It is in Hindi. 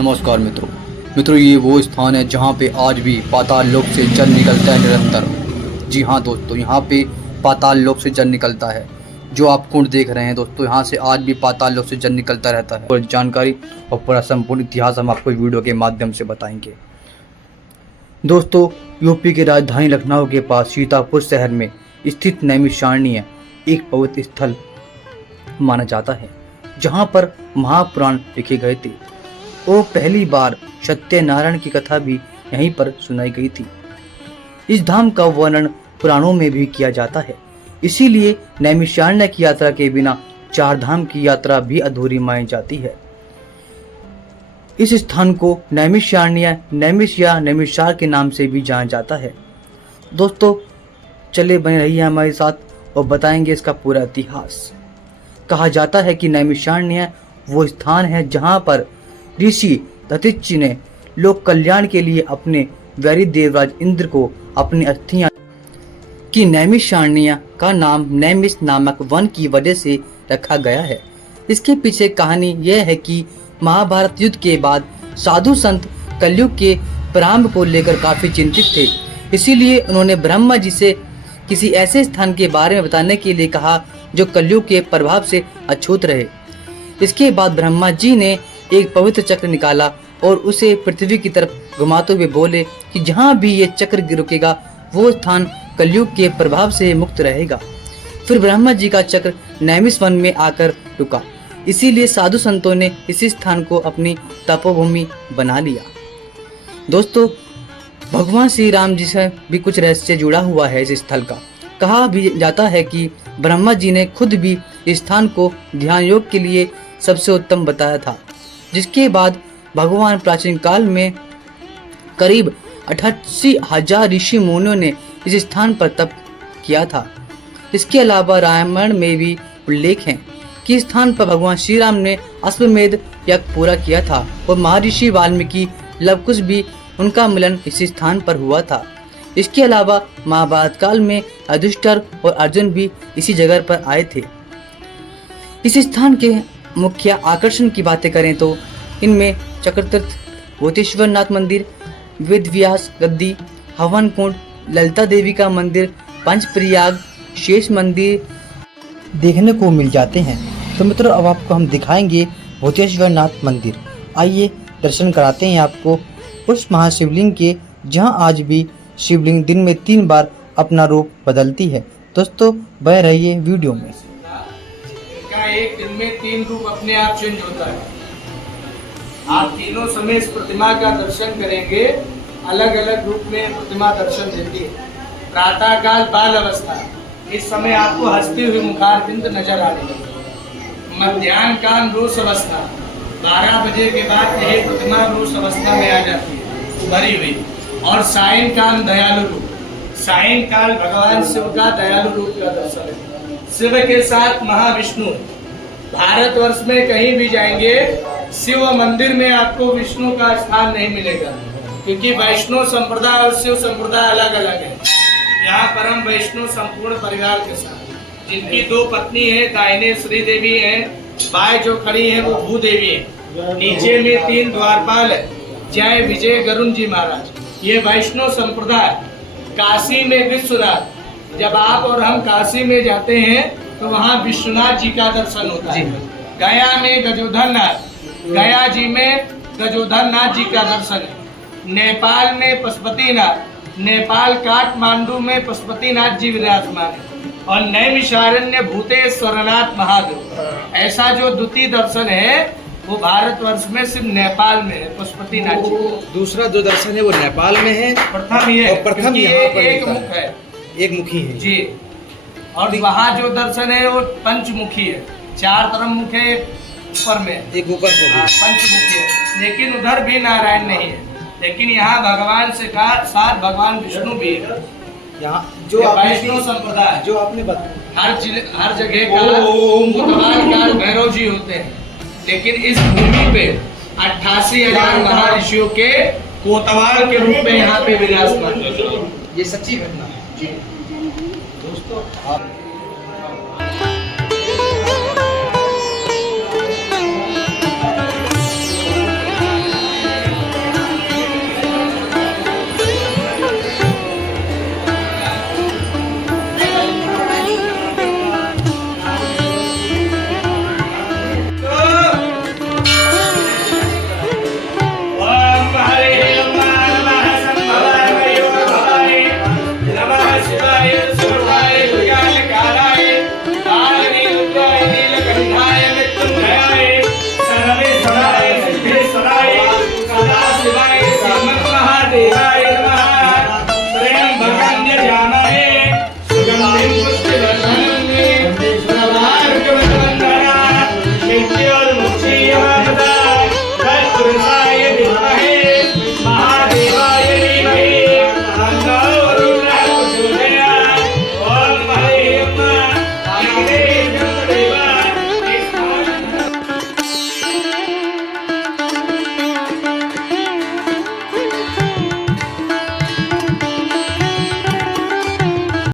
नमस्कार मित्रों, ये वो स्थान है जहाँ पे आज भी पाताल लोक से जल निकलता है निरंतर। जी हाँ दोस्तों, यहाँ पे पाताल लोक से जल निकलता है। जो आप कुंड देख रहे हैं दोस्तों, यहाँ से आज भी पाताल लोक से जल निकलता रहता है। और जानकारी और पूरा संपूर्ण इतिहास हम आपको वीडियो के माध्यम से बताएंगे। दोस्तों, यूपी की राजधानी लखनऊ के पास सीतापुर शहर में स्थित नैमिषारण्य एक पवित्र स्थल माना जाता है, जहाँ पर महापुराण लिखे गए थे। वो पहली बार सत्यनारायण की कथा भी यहीं पर सुनाई गई थी। इस धाम का वर्णन पुराणों में भी किया जाता है, इसीलिए नैमिषारण्य की यात्रा के बिना चार धाम की यात्रा भी अधूरी मानी जाती है। इस स्थान को नैमिषारण्य, नैमिष या नैमिषार के नाम से भी जाना जाता है। दोस्तों, चले बने रहिए हमारे साथ और बताएंगे इसका पूरा इतिहास। कहा जाता है कि नैमिषारण्य वो स्थान है जहाँ पर ऋषि दधिची ने लोक कल्याण के लिए अपने वैरी देवराज इंद्र को अपनी अस्थियां की। नैमिषारण्य का नाम नैमिष नामक वन की वजह से रखा गया है। इसके पीछे कहानी यह है कि महाभारत युद्ध के बाद साधु संत कलयुग के प्रारंभ को लेकर काफी चिंतित थे, इसीलिए उन्होंने ब्रह्मा जी से किसी ऐसे स्थान के बारे में बताने के लिए कहा जो कलयुग के प्रभाव से अछूत रहे। इसके बाद ब्रह्मा जी ने एक पवित्र चक्र निकाला और उसे पृथ्वी की तरफ घुमाते हुए बोले कि जहाँ भी ये चक्र रुकेगा वो स्थान कलयुग के प्रभाव से मुक्त रहेगा। फिर ब्रह्मा जी का चक्र नैमिष वन में आकर रुका, इसीलिए साधु संतों ने इसी स्थान को अपनी तपोभूमि बना लिया। दोस्तों, भगवान श्री राम जी से भी कुछ रहस्य जुड़ा हुआ है इस स्थल का। कहा भी जाता है कि ब्रह्मा जी ने खुद भी इस स्थान को ध्यान योग के लिए सबसे उत्तम बताया था, जिसके बाद भगवान प्राचीन काल में करीब 88,000 ऋषि मुनियों ने इस स्थान पर तप किया था। इसके अलावा रामायण में भी उल्लेख है कि इस स्थान पर भगवान श्री राम ने अश्वमेध यज्ञ पूरा किया था और महर्षि वाल्मीकि लवकुश भी उनका मिलन इसी स्थान पर हुआ था। इसके अलावा महाभारत काल में युधिष्ठिर और अर्जुन भी इसी जगह पर आए थे। इस स्थान के मुख्य आकर्षण की बातें करें तो इनमें चक्रतीर्थ, भूतेश्वर नाथ मंदिर, वेद व्यास गद्दी, हवन कुंड, ललिता देवी का मंदिर, पंचप्रयाग, शेष मंदिर देखने को मिल जाते हैं। तो मित्रों, अब आपको हम दिखाएंगे भूतेश्वर नाथ मंदिर। आइए दर्शन कराते हैं आपको उस महाशिवलिंग के, जहां आज भी शिवलिंग दिन में 3 बार अपना रूप बदलती है। दोस्तों, बने रहिए वीडियो में। एक दिन में 3 रूप अपने आप चेंज होता है। आप तीनों समय इस प्रतिमा का दर्शन करेंगे, अलग अलग रूप में प्रतिमा दर्शन देती है। प्रातः काल बाल अवस्था, इस समय आपको हंसती हुई मुखारबिंद नजर आ रही है। मध्याह्न काल रोष अवस्था, 12 बजे के बाद यही प्रतिमा रोष अवस्था में आ जाती है भरी हुई। और सायंकाल दयालु रूप, सायंकाल भगवान शिव का दयालु रूप का दर्शन है। शिव के साथ महाविष्णु। भारतवर्ष में कहीं भी जाएंगे शिव मंदिर में आपको विष्णु का स्थान नहीं मिलेगा, क्योंकि वैष्णव संप्रदाय और शिव संप्रदाय अलग अलग है। यहाँ परम वैष्णव संपूर्ण परिवार के साथ, जिनकी 2 पत्नी है, दाहिने श्री देवी है, बाएं जो खड़ी है वो भूदेवी है, नीचे में 3 द्वारपाल है, जय विजय गरुण जी महाराज। ये वैष्णव संप्रदाय। काशी में विश्वनाथ, जब आप और हम काशी में जाते हैं तो वहाँ विश्वनाथ जी का दर्शन होता है। गया में गजोधर नाथ, गया जी में गजोधर नाथ जी का दर्शन है। नेपाल में पशुपतिनाथ, नेपाल काठमांडू में पशुपतिनाथ जी विराजमान है। और नैमिषारण्य भूतेश्वरनाथ महादेव, ऐसा जो द्वितीय दर्शन है वो भारतवर्ष में सिर्फ नेपाल में है, पशुपतिनाथ जी। दूसरा जो दर्शन है वो नेपाल में है, प्रथम ये प्रथम एक मुख है, एक मुखी है जी। और वहाँ जो दर्शन है वो पंचमुखी है, 4 तरफ मुख है, ऊपर में एक ऊपर पंचमुखी है। लेकिन उधर भी नारायण नहीं है, लेकिन यहाँ भगवान से साथ भगवान विष्णु भी है। यहाँ जो वैष्णव संप्रदाय, जो आपने बताया हर जगह का भैरव जी होते हैं, लेकिन इस भूमि पे 88,000 महर्षियों के कोतवाल के रूप में यहाँ पे विराजमान। ये सच्ची घटना है।